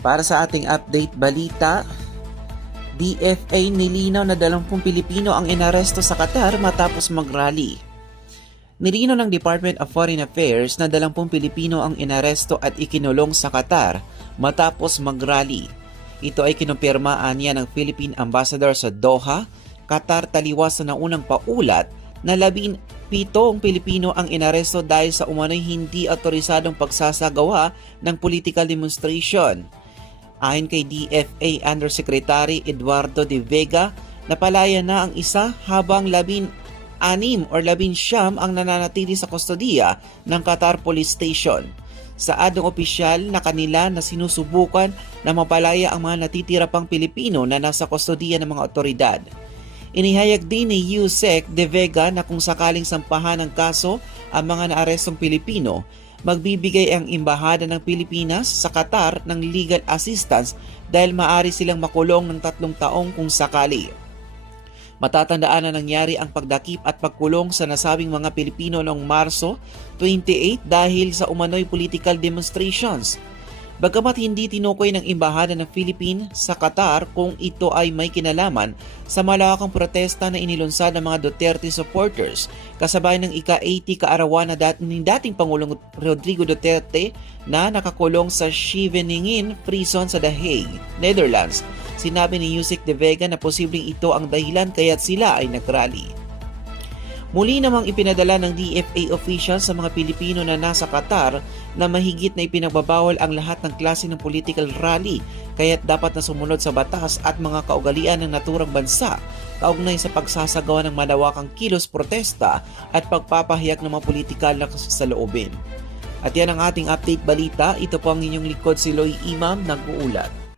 Para sa ating update balita, DFA nilinaw na 20 Pilipino ang inaresto sa Qatar matapos mag-rally. Nilinaw ng Department of Foreign Affairs na 20 Pilipino ang inaresto at ikinulong sa Qatar matapos mag-rally. Ito ay kinumpirmaan niya ng Philippine Ambassador sa Doha, Qatar taliwas na unang paulat na 17 Pilipino ang inaresto dahil sa umano'y hindi otorisadong pagsasagawa ng political demonstration. Ayon kay DFA Undersecretary Eduardo De Vega, napalaya na ang isa habang 16 or 19 ang nananatili sa kustodiya ng Qatar Police Station. Saadong opisyal na kanila na sinusubukan na mapalaya ang mga natitira pang Pilipino na nasa kustodiya ng mga otoridad. Inihayag din ni Yusek De Vega na kung sakaling sampahan ng kaso ang mga naarestong Pilipino, magbibigay ang Embahada ng Pilipinas sa Qatar ng legal assistance dahil maaari silang makulong ng 3 taong kung sakali. Matatandaan na nangyari ang pagdakip at pagkulong sa nasabing mga Pilipino noong Marso 28 dahil sa umano'y political demonstrations. Bagamat hindi tinukoy ng Embahada ng Philippines sa Qatar kung ito ay may kinalaman sa malawakang protesta na inilunsad ng mga Duterte supporters kasabay ng ika-80 kaarawan na dating Pangulong Rodrigo Duterte na nakakulong sa Scheveningen prison sa The Hague, Netherlands. Sinabi ni Yusek De Vega na posibleng ito ang dahilan kaya't sila ay nagrally. Muli namang ipinadala ng DFA official sa mga Pilipino na nasa Qatar na mahigit na ipinagbabawal ang lahat ng klase ng political rally kaya't dapat na sumunod sa batas at mga kaugalian ng naturang bansa kaugnay sa pagsasagawa ng malawakang kilos protesta at pagpapahayag ng mga politikal na saloobin. At yan ang ating update balita. Ito po ang inyong likod si Loy Imam nag-uulat.